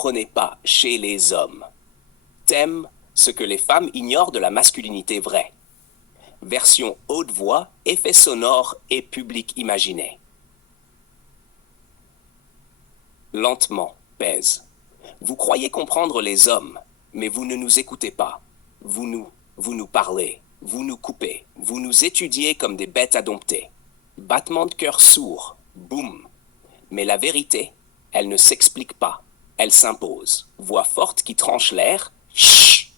comprenez pas chez les hommes. Thème, ce que les femmes ignorent de la masculinité vraie. Version haute voix, effets sonores et public imaginé. Lentement, pèse. Vous croyez comprendre les hommes, mais vous ne nous écoutez pas. Vous nous parlez, vous nous coupez, vous nous étudiez comme des bêtes à dompter. Battement de cœur sourd, boum. Mais la vérité, elle ne s'explique pas, elle s'impose. Voix forte qui tranche l'air, chut.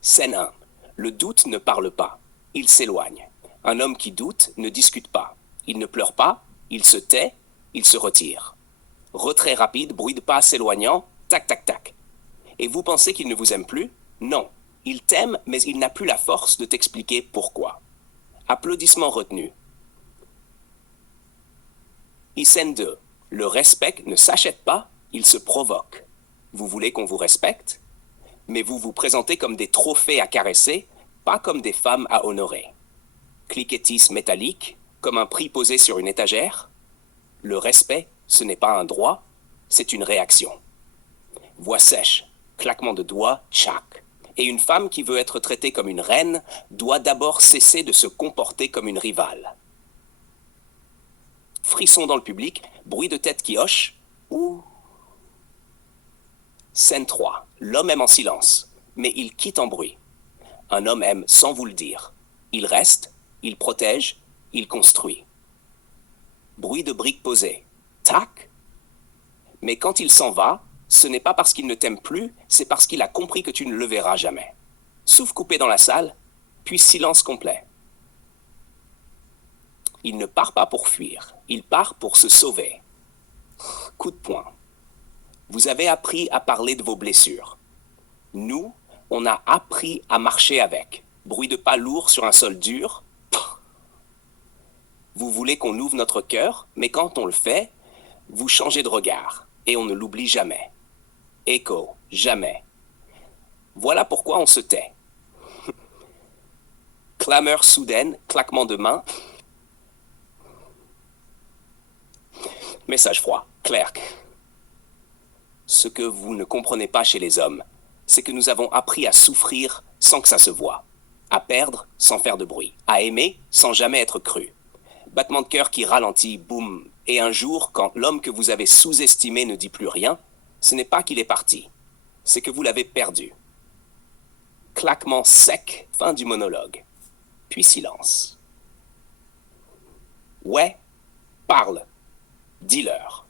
Scène 1. Le doute ne parle pas, il s'éloigne. Un homme qui doute ne discute pas. Il ne pleure pas, il se tait, il se retire. Retrait rapide, bruit de pas s'éloignant, tac tac tac. Et vous pensez qu'il ne vous aime plus? Non. Il t'aime, mais il n'a plus la force de t'expliquer pourquoi. Applaudissements retenus. Scène 2. Le respect ne s'achète pas, il se provoque. Vous voulez qu'on vous respecte? Mais vous vous présentez comme des trophées à caresser, pas comme des femmes à honorer. Cliquetis métallique, comme un prix posé sur une étagère. Le respect, ce n'est pas un droit, c'est une réaction. Voix sèche, claquement de doigts, tchac. Et une femme qui veut être traitée comme une reine doit d'abord cesser de se comporter comme une rivale. Frisson dans le public, bruit de tête qui hoche. Ouh. Scène 3. L'homme aime en silence, mais il quitte en bruit. Un homme aime sans vous le dire. Il reste, il protège, il construit. Bruit de briques posées. Tac. Mais quand il s'en va, ce n'est pas parce qu'il ne t'aime plus, c'est parce qu'il a compris que tu ne le verras jamais. Souffle coupé dans la salle, puis silence complet. Il ne part pas pour fuir, il part pour se sauver. Coup de poing. Vous avez appris à parler de vos blessures. Nous, on a appris à marcher avec. Bruit de pas lourd sur un sol dur. Vous voulez qu'on ouvre notre cœur, mais quand on le fait, vous changez de regard, et on ne l'oublie jamais. Écho, jamais. Voilà pourquoi on se tait. Clameur soudaine, claquement de main. Message froid, clerc. Ce que vous ne comprenez pas chez les hommes, c'est que nous avons appris à souffrir sans que ça se voie, à perdre sans faire de bruit, à aimer sans jamais être cru. Battement de cœur qui ralentit, boum. Et un jour, quand l'homme que vous avez sous-estimé ne dit plus rien, ce n'est pas qu'il est parti, c'est que vous l'avez perdu. Claquement sec, fin du monologue. Puis silence. Ouais, parle, dis-leur.